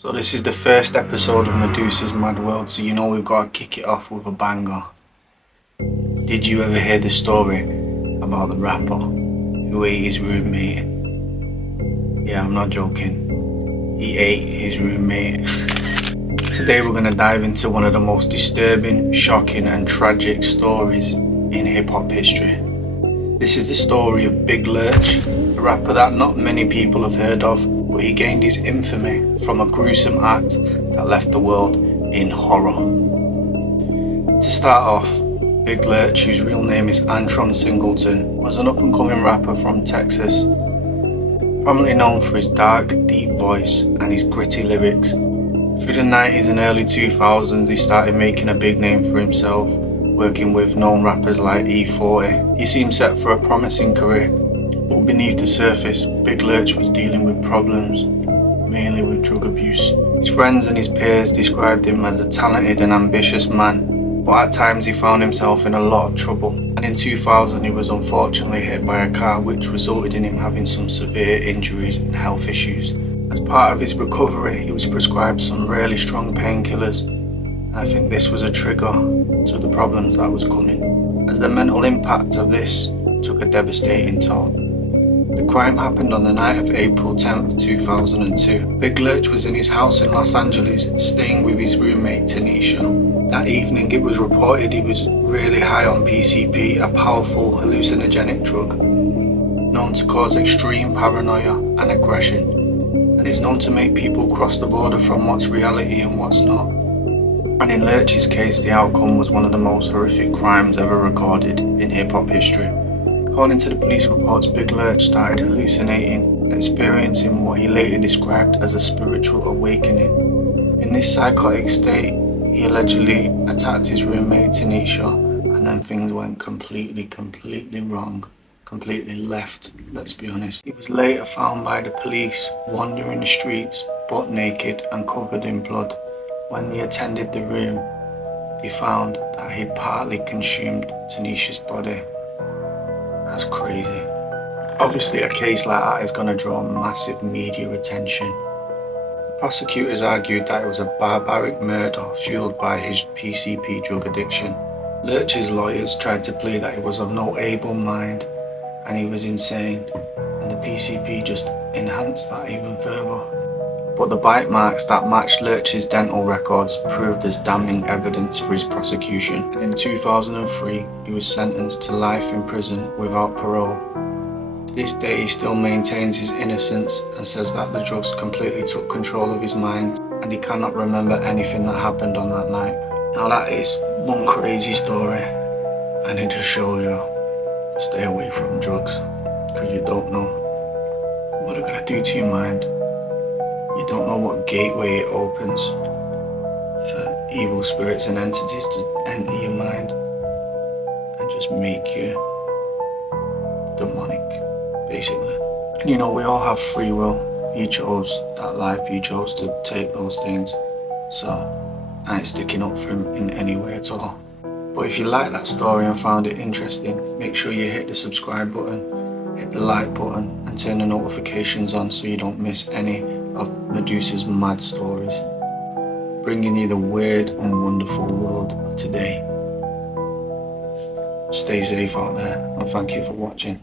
So this is the first episode of Medusa's Mad World, so you know we've got to kick it off with a banger. Did you ever hear the story about the rapper who ate his roommate? Yeah, I'm not joking. He ate his roommate. Today we're going to dive into one of the most disturbing, shocking and tragic stories in hip-hop history. This is the story of Big Lurch, a rapper that not many people have heard of, but he gained his infamy from a gruesome act that left the world in horror. To start off, Big Lurch, whose real name is Antron Singleton, was an up-and-coming rapper from Texas, prominently known for his dark, deep voice and his gritty lyrics. Through the 90s and early 2000s, he started making a big name for himself, working with known rappers like E40. He seemed set for a promising career, but beneath the surface, Big Lurch was dealing with problems, mainly with drug abuse. His friends and his peers described him as a talented and ambitious man, but at times he found himself in a lot of trouble. And in 2000 he was unfortunately hit by a car, which resulted in him having some severe injuries and health issues. As part of his recovery, he was prescribed some really strong painkillers, and I think this was a trigger to the problems that was coming, as the mental impact of this took a devastating toll. The crime happened on the night of April 10th, 2002. Big Lurch was in his house in Los Angeles, staying with his roommate Tanisha. That evening it was reported he was really high on PCP, a powerful hallucinogenic drug, known to cause extreme paranoia and aggression, and is known to make people cross the border from what's reality and what's not. And in Lurch's case, the outcome was one of the most horrific crimes ever recorded in hip-hop history. According to the police reports, Big Lurch started hallucinating, experiencing what he later described as a spiritual awakening. In this psychotic state, he allegedly attacked his roommate Tanisha, and then things went completely wrong. Completely left, let's be honest. He was later found by the police wandering the streets, butt naked and covered in blood. When they attended the room, they found that he'd partly consumed Tanisha's body. That's crazy. Obviously, a case like that is going to draw massive media attention. The prosecutors argued that it was a barbaric murder fueled by his PCP drug addiction. Lurch's lawyers tried to plead that he was of no able mind and he was insane, and the PCP just enhanced that even further. But the bite marks that matched Lurch's dental records proved as damning evidence for his prosecution, and in 2003 he was sentenced to life in prison without parole. To this day he still maintains his innocence and says that the drugs completely took control of his mind and he cannot remember anything that happened on that night. Now that is one crazy story, and it just shows you, stay away from drugs, because you don't know what they're going to do to your mind. You don't know what gateway it opens for evil spirits and entities to enter your mind and just make you demonic, basically. And you know, we all have free will. You chose that life, you chose to take those things, so I ain't sticking up for him in any way at all. But if you like that story and found it interesting, make sure you hit the subscribe button, hit the like button and turn the notifications on so you don't miss any of Medusa's mad stories, bringing you the weird and wonderful world of today. Stay safe out there and thank you for watching.